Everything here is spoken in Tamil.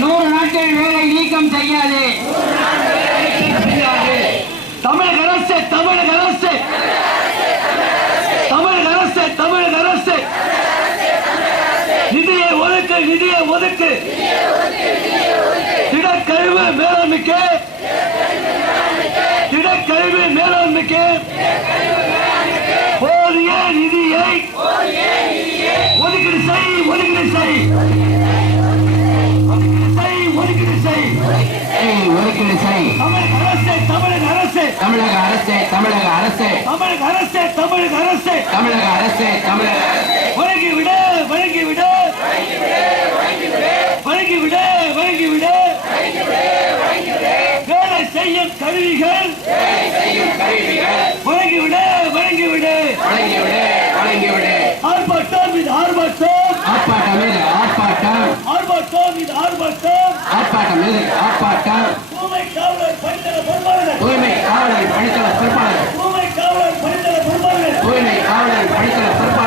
நூறு நாட்கள் வேலை நீக்கம் செய்யாது. தமிழக அரசு தமிழக அரசு. தமிழக அரசு தமிழக அரசு. நிதியை ஒதுக்கு நிதியை ஒதுக்கு. திடக்கழிவு மேலாண்மைக்கு. திடக்கழிவு மேலாண்மைக்கு. போதிய நிதியை செய் ஒதுக்கீடு செய் தமிழக அரசு தமிழக அரசு தமிழக அரசு தமிழக அரசு தமிழக அரசு தமிழக அரசு தமிழக வழங்கி விட வழங்கி விட வழங்கி விட வழங்கி விட வேலை செய்யும் கருவிகள் வழங்கி விட வழங்கி விட வழங்கி விட வழங்கி விட ஆர்ப்பாட்டம் இது ஆர்ப்பாட்டம். ஆர்ப்பாட்டம் இது ஆர்ப்பாட்டம். ஆர்ப்பாட்டம் இது ஆர்ப்பாட்டம். ஆர்ப்பாட்டம் மீது ஆர்ப்பாட்டம் ஊமை காவலர் பணித்தள பொறுப்பாளர் தூய்மை காவலர் பணித்தள பொறுப்பாளர்